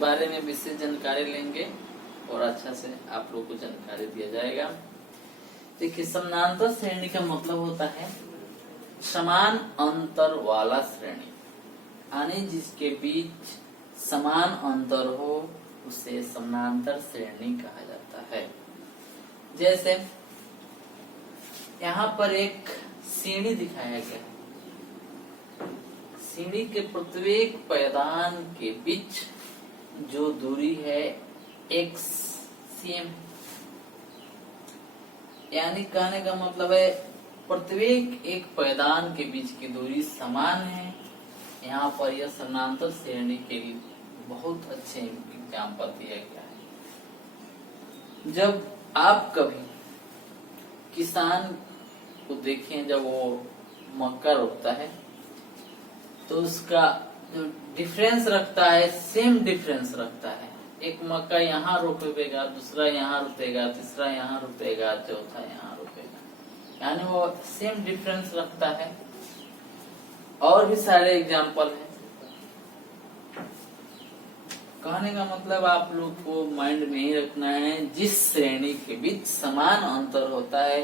बारे में विशेष जानकारी लेंगे और अच्छा से आप लोग को जानकारी दिया जाएगा। देखिए, समानांतर श्रेणी का मतलब होता है समान अंतर वाला श्रेणी, यानी जिसके बीच समान अंतर हो उसे समानांतर श्रेणी कहा जाता है। जैसे यहाँ पर एक सीढ़ी दिखाया गया है। सीढ़ी के प्रत्येक पायदान के बीच जो दूरी है x cm, यानी कहने का मतलब है प्रत्येक एक पायदान के बीच की दूरी समान है। यहाँ पर यह समानांतर श्रेणी के लिए बहुत अच्छे एग्जाम्पल दिया गया है। जब आप कभी किसान को देखें, जब वो मक्का रोपता है तो उसका जो डिफरेंस रखता है सेम डिफरेंस रखता है। एक मक्का यहाँ रोपेगा, दूसरा यहाँ रोपेगा, तीसरा यहाँ रोपेगा, चौथा यहाँ रोपेगा, यानी वो सेम डिफरेंस रखता है। और भी सारे एग्जाम्पल हैं। कहने का मतलब आप लोग को माइंड में ही रखना है, जिस श्रेणी के बीच समान अंतर होता है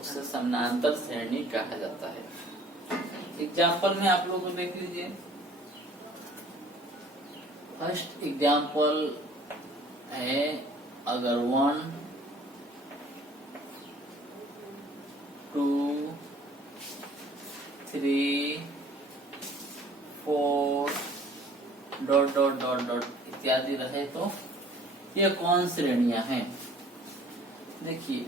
उसे समानांतर श्रेणी कहा जाता है। एग्जाम्पल में आप लोग को देख लीजिए। फर्स्ट एग्जाम्पल है, अगर 1 2 3 4 ... इत्यादि रहे तो यह कौन श्रेणियां हैं। देखिए,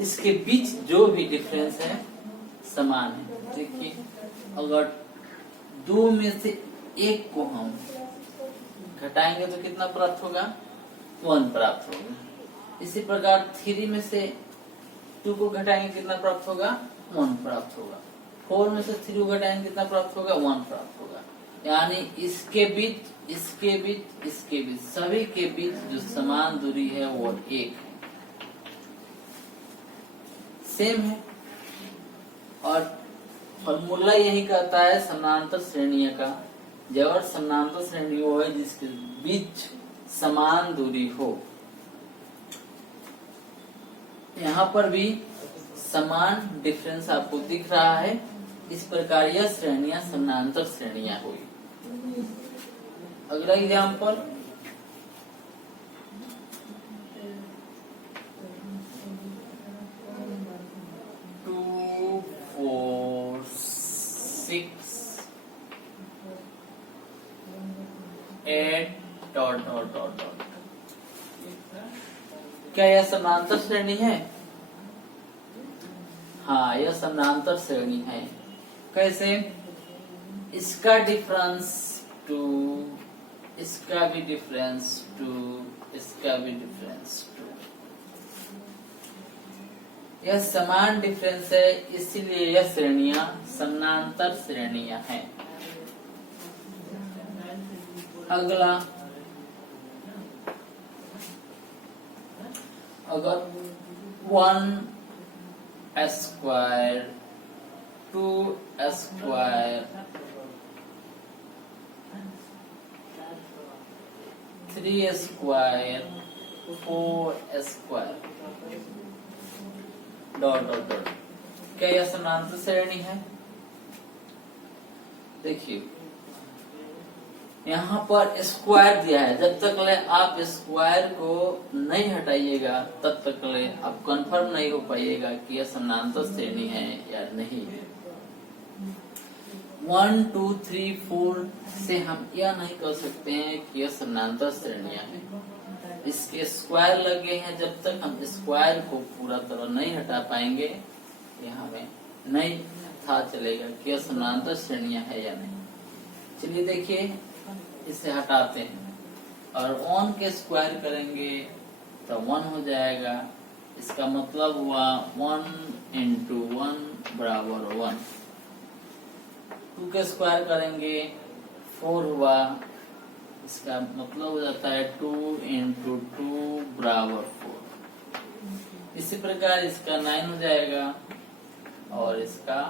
इसके बीच जो भी डिफरेंस है समान है। देखिए, अगर 2 में से 1 को हम घटाएंगे तो कितना प्राप्त होगा? 1 प्राप्त होगा। इसी प्रकार 3 में से 2 को घटाएंगे कितना प्राप्त होगा? 1 प्राप्त होगा। 4 में से 3 को घटाएंगे कितना प्राप्त होगा? 1 प्राप्त होगा। यानी इसके बीच, इसके बीच, इसके बीच, सभी के बीच जो समान दूरी है वो 1 है, सेम है। और फॉर्मूला यही कहता है समानांतर श्रेणियों का, जब समानांतर श्रेणी वो है जिसके बीच समान दूरी हो। यहाँ पर भी समान डिफरेंस आपको दिख रहा है। इस प्रकार यह श्रेणियां समानांतर श्रेणियां हुई। अगला एग्जाम्पल, क्या यह समानांतर श्रेणी है? हाँ, यह समानांतर श्रेणी है। कैसे? इसका डिफरेंस 2, इसका भी डिफरेंस 2, इसका भी डिफरेंस 2। यह समान डिफरेंस है, इसीलिए यह श्रेणियां समानांतर श्रेणियां हैं। अगला, अगर 1 स्क्वायर 2 स्क्वायर 3 स्क्वायर 4 स्क्वायर ... क्या यह समानांतर श्रेणी है? देखिए, यहाँ पर स्क्वायर दिया है। जब तक ले आप स्क्वायर को नहीं हटाइएगा तब तक ले आप कंफर्म नहीं हो पाइएगा कि यह समानांतर श्रेणी है या नहीं। 1 2 3 4 से हम यह नहीं कर सकते हैं कि यह समानांतर श्रेणियां हैं। इसके स्क्वायर लगे हैं, जब तक हम स्क्वायर को पूरा तरह नहीं हटा पाएंगे यह हमें नहीं था चलेगा कि यह समानांतर श्रेणियां है या नहीं। चलिए देखिए, इसे हटाते हैं और 1 के स्क्वायर करेंगे तो 1 हो जाएगा। इसका मतलब हुआ 1 × 1 बराबर 1। 2 के स्क्वायर करेंगे 4 हुआ। इसका मतलब हो जाता है 2 × 2 बराबर 4। इसी प्रकार इसका 9 हो जाएगा और इसका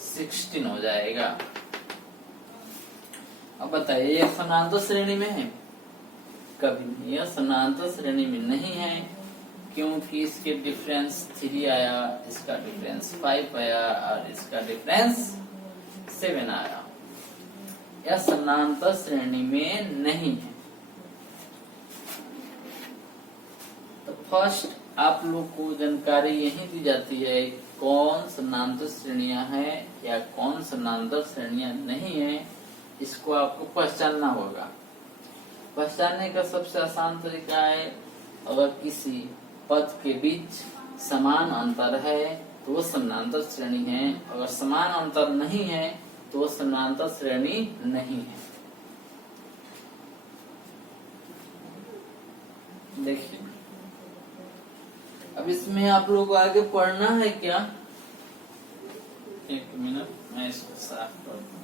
16 हो जाएगा। अब बताइए यह समानांतर श्रेणी में है? कभी नहीं, यह समानांतर श्रेणी में नहीं है, क्योंकि इसके डिफरेंस 3 आया, इसका डिफरेंस 5 आया और इसका डिफरेंस 7 आया। यह समानांतर श्रेणी में नहीं है। तो फर्स्ट आप लोग को जानकारी यही दी जाती है कौन समानांतर श्रेणियां हैं या कौन समानांतर श्रेणियां नहीं है, इसको आपको पहचानना होगा। पहचानने का सबसे आसान तरीका है, अगर किसी पद के बीच समान अंतर है तो वो समानांतर श्रेणी है, अगर समान अंतर नहीं है तो वो समानांतर श्रेणी नहीं है। देखिए अब इसमें आप लोग को आगे पढ़ना है क्या? एक मिनट मैं इसको साफ कर दूं।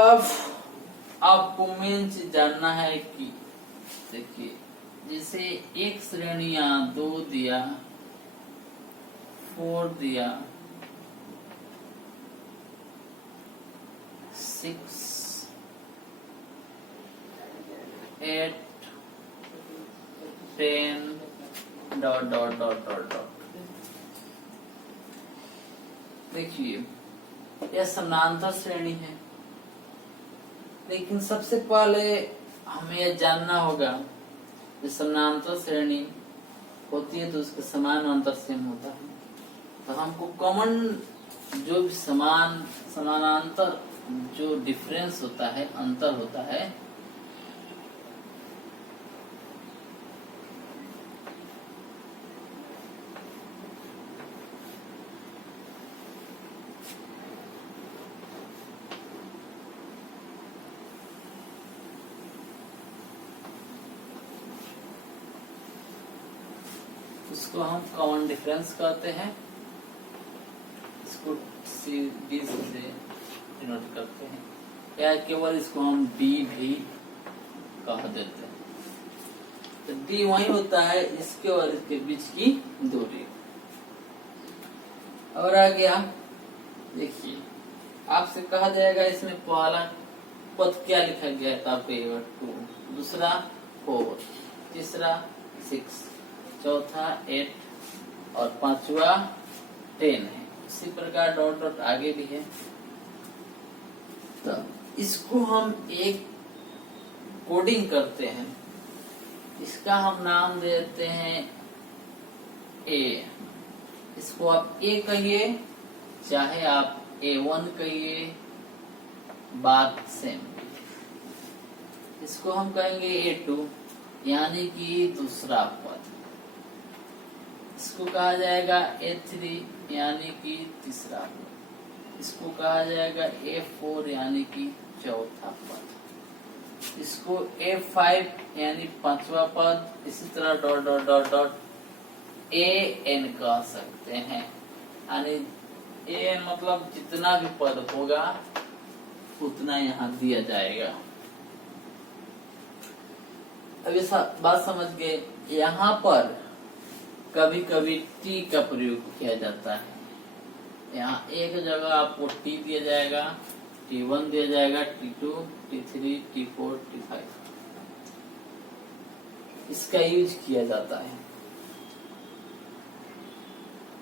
अब आपको मेन चीज जानना है कि देखिए जैसे एक श्रेणियां 2 दिया, 4 दिया, 6, 8, 10 ... देखिए यह समानांतर श्रेणी है, लेकिन सबसे पहले हमें यह जानना होगा कि समानांतर श्रेणी होती है तो उसके समान अंतर सेम होता है। तो हमको कॉमन जो भी समानांतर जो डिफरेंस होता है, अंतर होता है, उसको हम कॉमन डिफरेंस कहते हैं। इसको डी से डिनोट करते हैं, या केवल इसको हम डी भी कह देते हैं। तो डी वही होता है इसके और इसके बीच की दूरी। और आ गया, देखिए आपसे कहा जाएगा इसमें पहला पद क्या लिखा गया था? 2, दूसरा 4, तीसरा 6, चौथा 8 और पांचवा 10 है। इसी प्रकार डॉट आगे भी है। तो इसको हम एक कोडिंग करते हैं, इसका हम नाम देते हैं ए। इसको आप ए कहिए चाहे आप A1 कहिए, बात सेम। इसको हम कहेंगे A2 यानी कि दूसरा पद। इसको कहा जाएगा A3 यानी कि तीसरा पद। इसको कहा जाएगा A4 यानी कि चौथा पद। इसको A5 यानी पांचवा पद। इसी तरह ... AN कह सकते हैं, यानी AN मतलब जितना भी पद होगा उतना यहाँ दिया जाएगा। अब ये बात समझ गए। यहाँ पर कभी कभी T का प्रयोग किया जाता है। यहाँ एक जगह आपको T दिया जाएगा, T1 दिया जाएगा, T2, T3, T4, T5 इसका यूज किया जाता है।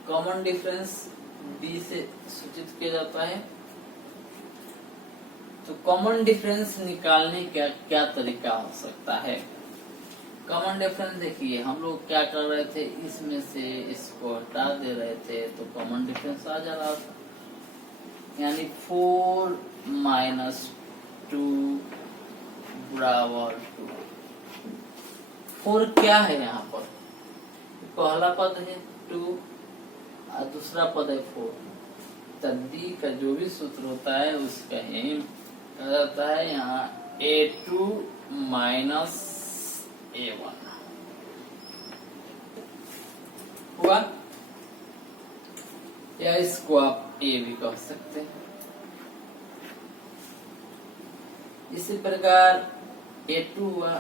कॉमन डिफरेंस D से सूचित किया जाता है। तो कॉमन डिफरेंस निकालने का क्या तरीका हो सकता है? कॉमन डिफरेंस देखिए, हम लोग क्या कर रहे थे, इसमें से इसको हटा दे रहे थे तो कॉमन डिफरेंस आ जा रहा था, यानी 4 - 2 बराबर 2। 4 क्या है यहाँ पर? पहला पद है 2 और दूसरा पद है 4। तद्दी का जो भी सूत्र होता है उसका ही कहा जाता है यहाँ A2 - A1 हुआ, या इसको आप A भी कह सकते हैं। इसी प्रकार A2 हुआ,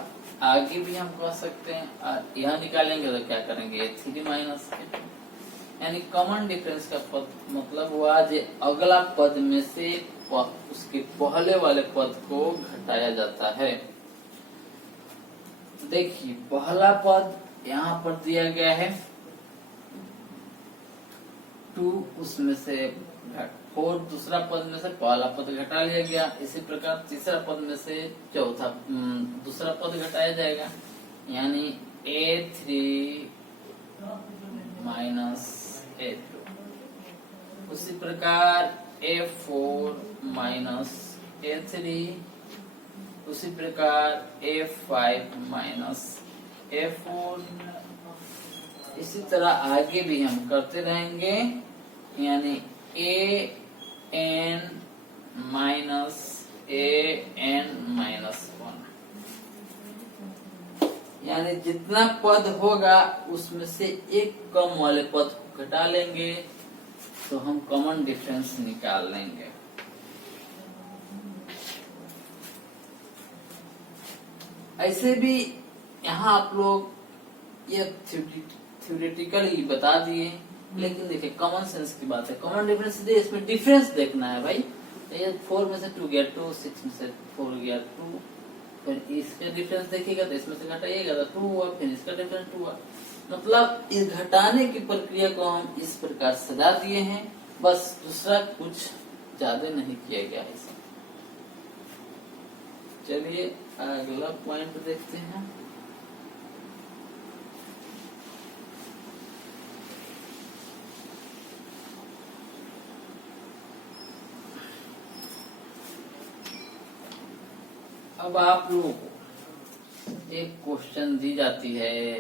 आगे भी हम कह सकते हैं, यह निकालेंगे तो क्या करेंगे, 3 माइनस A2, यानी कॉमन डिफरेंस का पद मतलब हुआ जो अगला पद में से उसके पहले वाले पद को घटाया जाता है। देखिए पहला पद यहाँ पर दिया गया है 2, उसमें से 4, दूसरा पद में से पहला पद घटा लिया गया। इसी प्रकार तीसरा पद में से चौथा दूसरा पद घटाया जाएगा, यानी A3 माइनस A2। उसी प्रकार A4 माइनस A3, उसी प्रकार A5 माइनस A4। इसी तरह आगे भी हम करते रहेंगे, यानी AN माइनस AN माइनस 1, यानी जितना पद होगा उसमें से एक कम वाले पद को घटा लेंगे तो हम कॉमन डिफरेंस निकाल लेंगे। ऐसे भी यहाँ आप लोग ये थ्योरेटिकली बता दिए, लेकिन देखिए कॉमन सेंस की बात है, कॉमन डिफरेंस दे, इसमें डिफरेंस देखना है भाई। ये 4 में से 2 गया 2, 6 में से 4 गया 2, फिर इसका डिफरेंस देखिएगा तो इसमें से घटाइएगा तो 2 हुआ, फिर इसका डिफरेंस 2 हुआ। मतलब इस घटाने की प्रक्रिया को हम इस प्रकार सजा दिए हैं, बस दूसरा कुछ ज्यादा नहीं किया गया है इसमें। चलिए अगला पॉइंट देखते हैं। अब आप लोगों को एक क्वेश्चन दी जाती है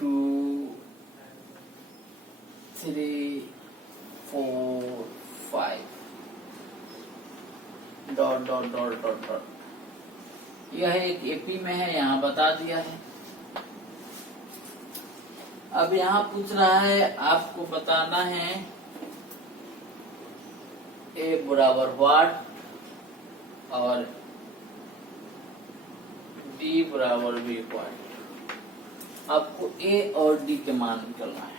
2, 3, 4, 5 dot dot dot dot dot. यह एक एपी में है, यहाँ बता दिया है। अब यहाँ पूछ रहा है आपको बताना है ए बराबर व्हाट और डी बराबर बी व्हाट। आपको ए और डी के मान निकलना है।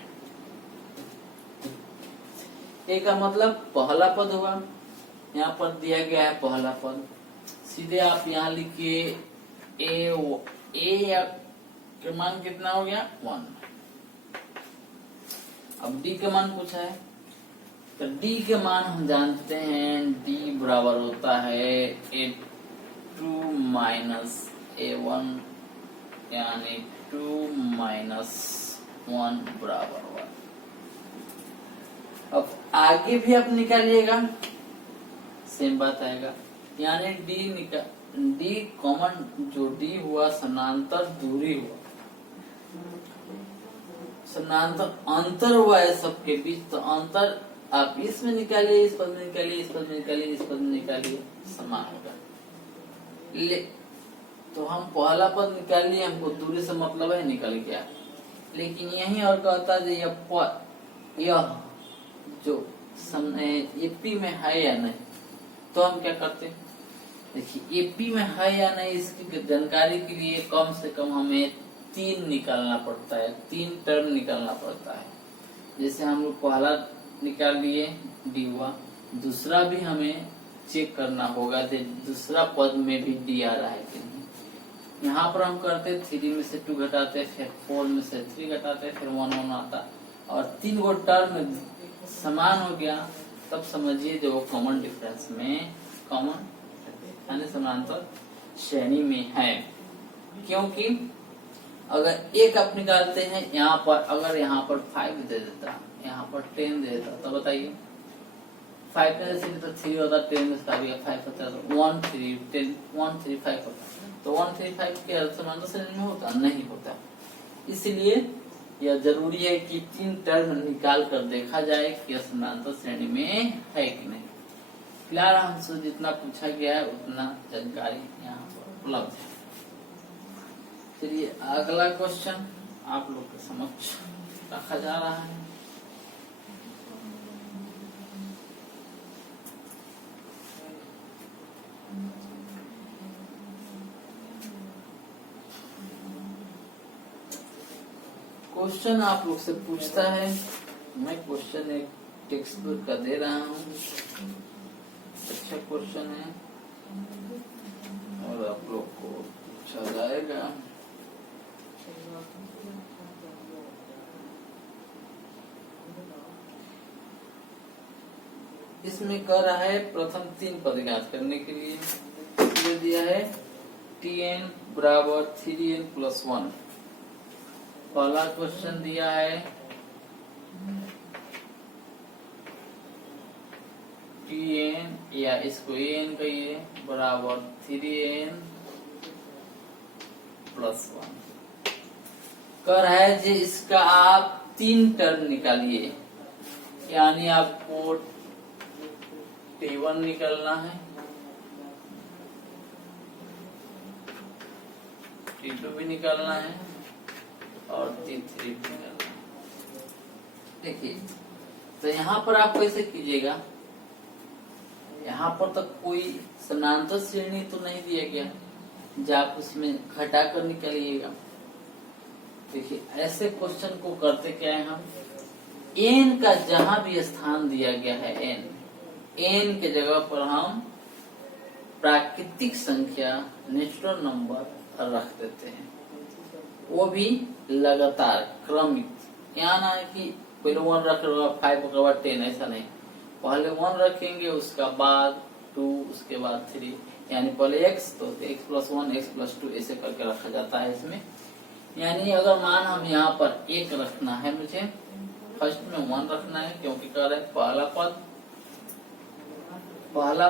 ए का मतलब पहला पद होगा, यहाँ पर दिया गया है पहला पद, सीधे आप यहाँ लिखिए ए के मान कितना हो गया 1। अब डी के मान पूछा है, तो डी के मान हम जानते हैं, डी बराबर होता है A2 माइनस A1, यानी 2 माइनस 1 बराबर 1। अब आगे भी आप निकालिएगा, सेम बात आएगा, यानी डी कॉमन जो डी हुआ समानांतर दूरी हुआ, समानांतर अंतर हुआ है सबके बीच, तो अंतर आप इसमें निकालिए, इस पद में निकालिए, इस पद में निकालिए, इस पद में निकालिए, समान होगा। तो हम पहला पद निकाल लिए, हमको दूरी से मतलब है, निकल गया। लेकिन यही और कहता है यह जो एपी में है या नहीं, तो हम क्या करते हैं, देखिए एपी में है या नहीं इसकी जानकारी के लिए कम से कम हमें 3 निकालना पड़ता है, 3 टर्म निकालना पड़ता है। जैसे हम लोग पहला निकाल लिए डी हुआ, दूसरा भी हमें चेक करना होगा दूसरा पद में भी डी आ रहा है कि नहीं। यहाँ पर हम करते 3 में से 2 घटाते, फिर 4 में से 3 घटाते, फिर 1 1 आता और 3 गो टर्म समान हो गया, तब समझिए जो कॉमन डिफरेंस में कॉमन यानी समानांतर श्रेणी में है। क्योंकि अगर एक आप निकालते हैं यहाँ पर, अगर यहाँ पर 5 दे देता, यहाँ पर 10 दे देता, तो बताइए 5 में से तो 3 होता, 10 में से 5 होता, तो 1 3 10 1 3 5 होता, तो 1 3 5 के समानांतर श्रेणी में होता नहीं होता। इसलिए यह जरूरी है कि 3 टर्म निकाल कर देखा जाए कि समानांतर श्रेणी में है कि नहीं। फिलहाल हमसे जितना पूछा गया है उतना जानकारी यहाँ पर उपलब्ध है। चलिए अगला क्वेश्चन आप लोग के समक्ष रखा जा रहा है। क्वेश्चन आप लोग से पूछता है, मैं क्वेश्चन एक टेक्स्ट बुक का दे रहा हूँ, अच्छा क्वेश्चन है और आप लोग को अच्छा जाएगा। इसमें कह रहा है प्रथम 3 पद ज्ञात करने के लिए ये दिया है tn बराबर 3n प्लस 1। पहला क्वेश्चन दिया है tn या इसको an कहिए बराबर 3n प्लस 1। कह रहा है कि इसका आप 3 टर्म निकालिए, यानी आपको T1 निकलना है, T2 भी निकालना है और T3 भी निकालना है। देखिए तो यहाँ पर आप कैसे कीजिएगा, यहाँ पर तो कोई समानांतर श्रेणी तो नहीं दिया गया जो आप उसमें घटाकर निकालिएगा। देखिए ऐसे क्वेश्चन को करते क्या है, हम n का जहां भी स्थान दिया गया है n के जगह पर हम प्राकृतिक संख्या नेचुरल नंबर रख देते हैं, वो भी लगातार क्रमित। यहाँ ना है कि पहले 1 रख रहा 5 के बाद 10, ऐसा नहीं। पहले 1 रखेंगे, उसका बाद 2, उसके बाद 3, यानी पहले x तो x प्लस 1 x प्लस 2 ऐसे करके रखा जाता है इसमें। यानी अगर मान हम यहाँ पर 1 रखना है, मुझे फर्स्ट में 1 रखना है क्योंकि कह रहे हैं पहला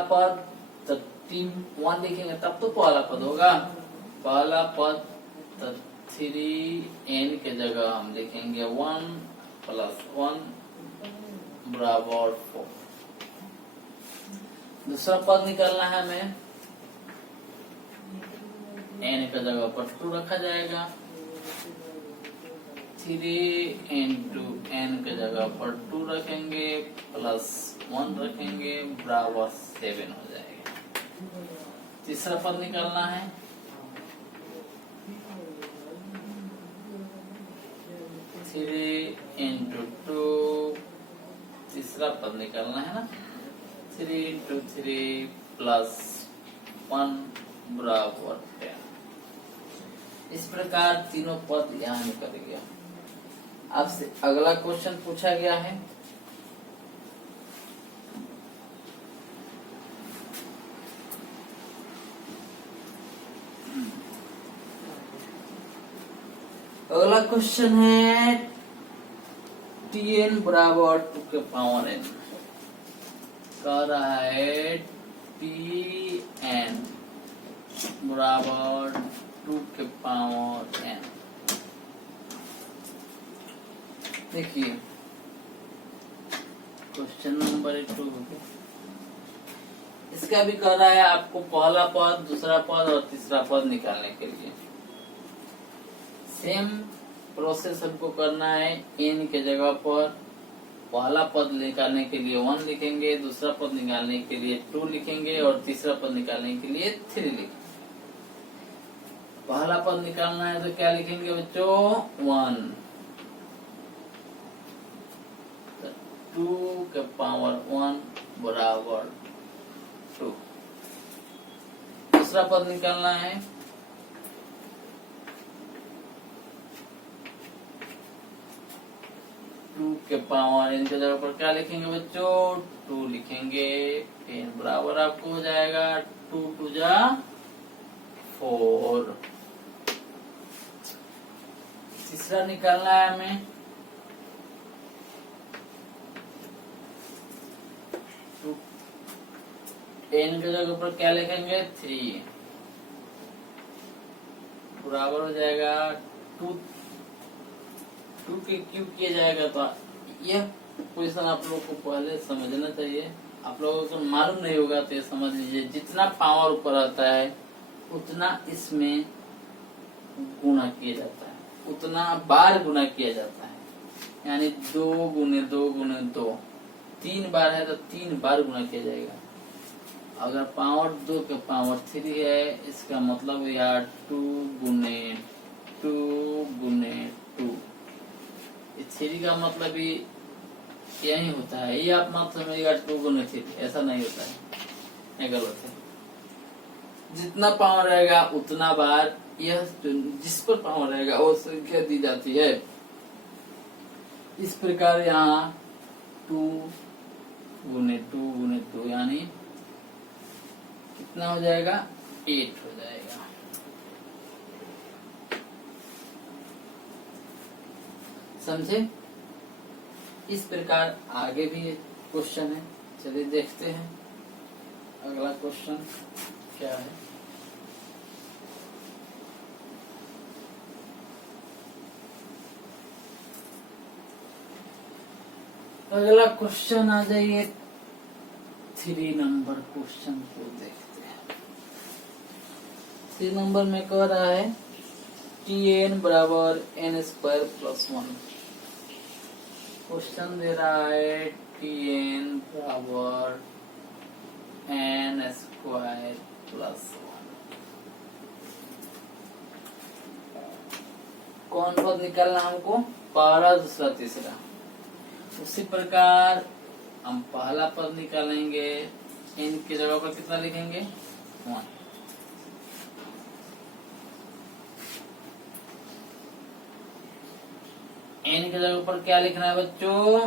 पद तो 1 लिखेंगे तब तो पहला पद होगा। पहला पद तो 3n के जगह हम लिखेंगे 1 प्लस 1 बराबर 4। दूसरा पद निकालना है हमें, n के जगह पर 2 रखा जाएगा, 3 into n के जगह पर 2 रखेंगे प्लस 1 रखेंगे बराबर 7 हो जाएगा। तीसरा पद निकालना है, थ्री इंटू 2, तीसरा पद निकालना है ना, 3 into 3 प्लस 1 बराबर 10। इस प्रकार तीनों पद यहाँ निकल गया। आपसे अगला क्वेश्चन पूछा गया है, अगला क्वेश्चन है tn बराबर 2 के पावर n। कह रहा है tn बराबर 2 के पावर n। देखिए क्वेश्चन नंबर 2, इसका भी कह रहा है आपको पहला पद, दूसरा पद और तीसरा पद निकालने के लिए सेम प्रोसेस हमको करना है। n के जगह पर पहला पद निकालने के लिए 1 लिखेंगे, दूसरा पद निकालने के लिए 2 लिखेंगे और तीसरा पद निकालने के लिए 3 लिखेंगे। पहला पद निकालना है तो क्या लिखेंगे बच्चों, 1, 2 के पावर 1 बराबर 2। दूसरा पद निकालना है, 2 के पावर n के जगह पर क्या लिखेंगे बच्चों, 2 लिखेंगे, n बराबर आपको हो जाएगा 2 2 जा 4। तीसरा निकालना है हमें, 2 n के जगह पर क्या लिखेंगे, 3 बराबर हो जाएगा 2 के क्यूब किया जाएगा। तो यह क्वेश्चन आप लोगों को पहले समझना चाहिए। आप लोगों को मालूम नहीं होगा तो ये समझ लीजिए, जितना पावर ऊपर आता है उतना इसमें गुणा किया जाता है, उतना बार गुणा किया जाता है। यानी 2 गुने 2 गुने 2, 3 बार है तो 3 बार गुणा किया जाएगा। अगर पावर 2 के पावर 3 है, इसका मतलब यार 2 गुने 2 गुने 2 3 का मतलब ही यही होता है, ये आप मत समझिएगा 2 गुने 3, ऐसा नहीं होता है, ये गलत है। जितना पावर रहेगा उतना बार यह जिस पर पावर रहेगा वो संख्या दी जाती है। इस प्रकार यहाँ 2 गुने 2 यानी कितना हो जाएगा, 8 हो जाएगा। समझे? इस प्रकार आगे भी क्वेश्चन है, चलिए देखते हैं अगला क्वेश्चन क्या है। अगला क्वेश्चन आ जाइए, 3 नंबर क्वेश्चन को देखते हैं। 3 नंबर में कह रहा है Tn बराबर n² + 1। क्वेश्चन दे रहा है Tn बराबर n² + 1। कौन पद निकालना हमको, पहला दूसरा तीसरा। उसी प्रकार हम पहला पद निकालेंगे, n की जगह पर कितना लिखेंगे, 1। n की जगह पर क्या लिखना है बच्चों,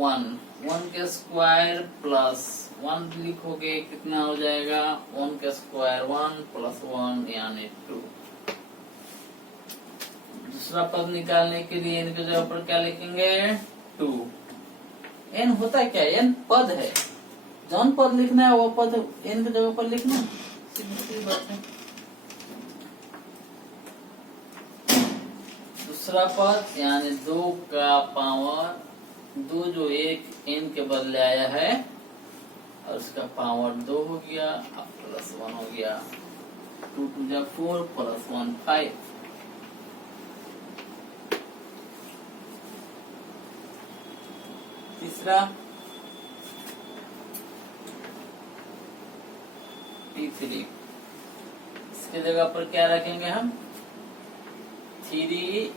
1 के स्क्वायर प्लस 1 लिखोगे कितना हो जाएगा, 1 के स्क्वायर 1 + 1 यानी 2। दूसरा पद निकालने के लिए n की जगह पर क्या लिखेंगे, 2। n होता क्या, n पद है, जौन पद लिखना है वो पद n की जगह पर लिखना, सीधी बात है। दूसरा पद यानी 2 का पावर 2 जो एक n के बदले आया है और उसका पावर 2 हो गया, अब +1 हो गया, 2 × 2 = 4 + 1 5। तीसरा T3, इसके जगह पर क्या रखेंगे हम, 3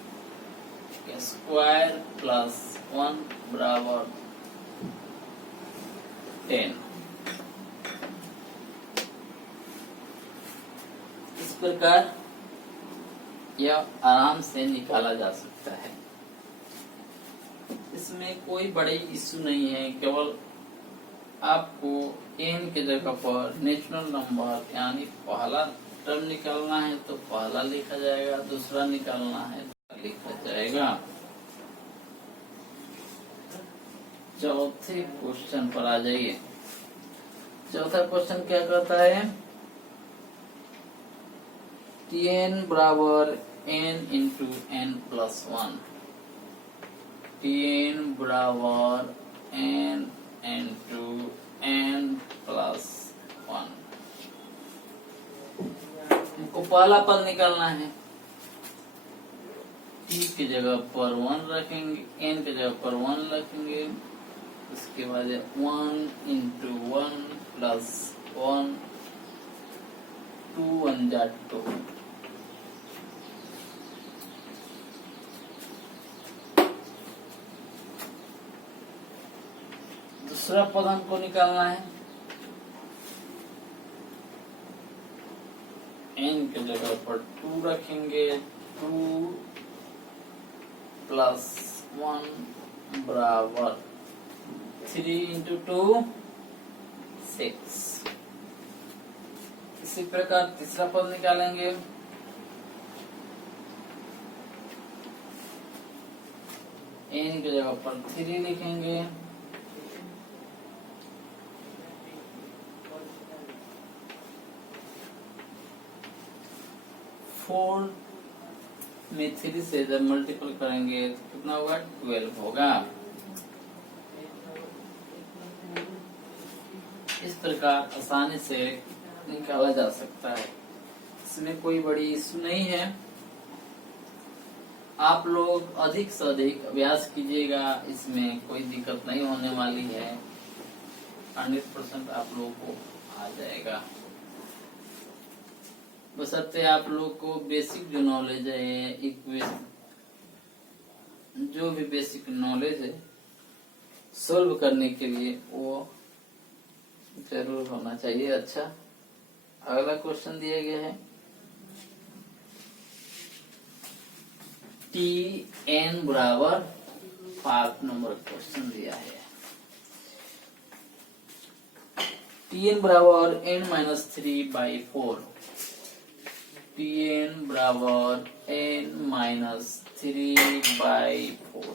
के स्क्वायर प्लस 1 बराबर 10। इस प्रकार यह आराम से निकाला जा सकता है, इसमें कोई बड़ी इश्यू नहीं है। केवल आपको n की जगह पर नेचुरल नंबर यानी पहला टर्म निकालना है तो पहला लिखा जाएगा, दूसरा निकालना है तो लिखा जाएगा। चौथे क्वेश्चन पर आ जाइए। चौथा क्वेश्चन क्या कहता है, Tn बराबर n × n + 1। Tn बराबर n × n + 1। हमको पहला पद निकालना है, t की जगह पर 1 रखेंगे, n की जगह पर 1 रखेंगे, उसके बाद 1 × 1 + 1, 2 1 = 2। दूसरा पद हमको निकालना है, n की जगह पर 2 रखेंगे, 2 + 1 बराबर 3 × 2 = 6। इसी प्रकार तीसरा पद निकालेंगे, n की जगह पर 3 लिखेंगे, 4 में 3 से जब मल्टीपल करेंगे तो कितना होगा, 12 होगा। इस प्रकार आसानी से निकाला जा सकता है, इसमें कोई बड़ी इश्यू नहीं है। आप लोग अधिक से अधिक अभ्यास कीजिएगा, इसमें कोई दिक्कत नहीं होने वाली है, 100% आप लोगों को आ जाएगा। बशर्ते आप लोग को बेसिक जो नॉलेज है जो भी बेसिक नॉलेज है सोल्व करने के लिए वो जरूर होना चाहिए। अच्छा, अगला क्वेश्चन दिया गया है Tn बराबर 5 नंबर क्वेश्चन दिया है। Tn बराबर n-3/4। Tn बराबर n-3/4।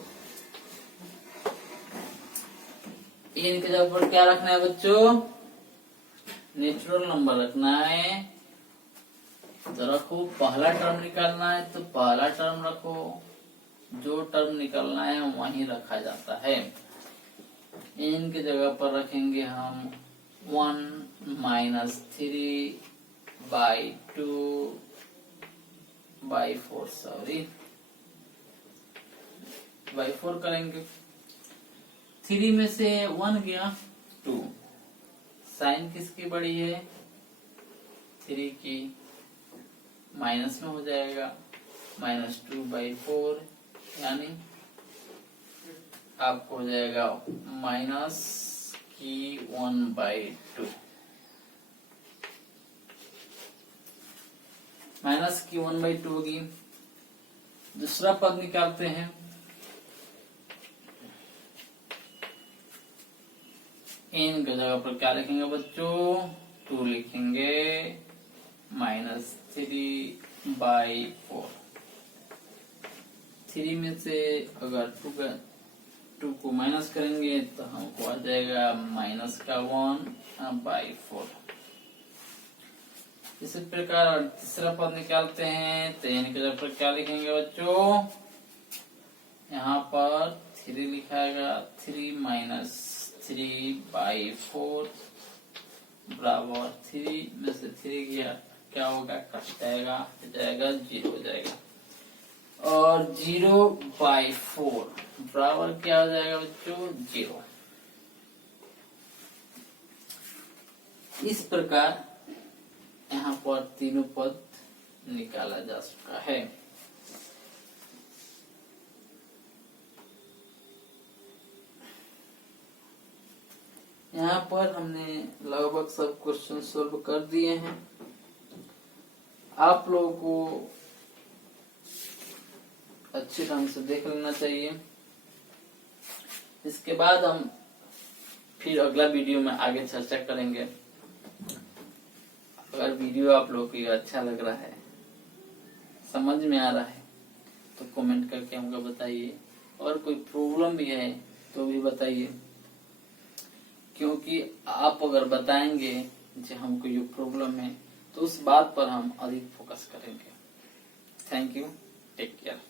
n के जगह पर क्या रखना है बच्चों? नेचुरल नंबर रखना है। तो रखो, पहला टर्म निकालना है तो पहला टर्म रखो, जो टर्म निकालना है वहीं रखा जाता है। n की जगह पर रखेंगे हम 1-3/2/4 सॉरी बाई 4 करेंगे। 3 में से 1 गया 2, साइन किसकी बड़ी है? 3 की, माइनस में हो जाएगा -2/4, यानी आपको हो जाएगा -1/2। -1/2 होगी। दूसरा पद निकालते हैं। n की जगह पर क्या लिखेंगे बच्चों? 2 लिखेंगे, -3/4। 3 में से अगर 2 को माइनस करेंगे तो हमको आ जाएगा -1/4। इसी प्रकार तीसरा पद निकालते हैं तो n की जगह पर क्या लिखेंगे बच्चों? यहाँ पर 3 लिखाएगा, 3-3/4 बराबर 3 में से 3 गया, क्या होगा? कट जाएगा, हो जाएगा 0 हो जाएगा। और 0/4 बराबर क्या हो जाएगा बच्चों? 0। इस प्रकार यहाँ पर तीनों पद निकाला जा चुका है। यहाँ पर हमने लगभग सब क्वेश्चन सोल्व कर दिए हैं। आप लोगों को अच्छे ढंग से देख लेना चाहिए। इसके बाद हम फिर अगला वीडियो में आगे चर्चा करेंगे। अगर वीडियो आप लोगों को अच्छा लग रहा है, समझ में आ रहा है, तो कमेंट करके हमको बताइए। और कोई प्रॉब्लम भी है तो भी बताइए, क्योंकि आप अगर बताएंगे कि हमको ये प्रॉब्लम है तो उस बात पर हम अधिक फोकस करेंगे। Thank you, take care.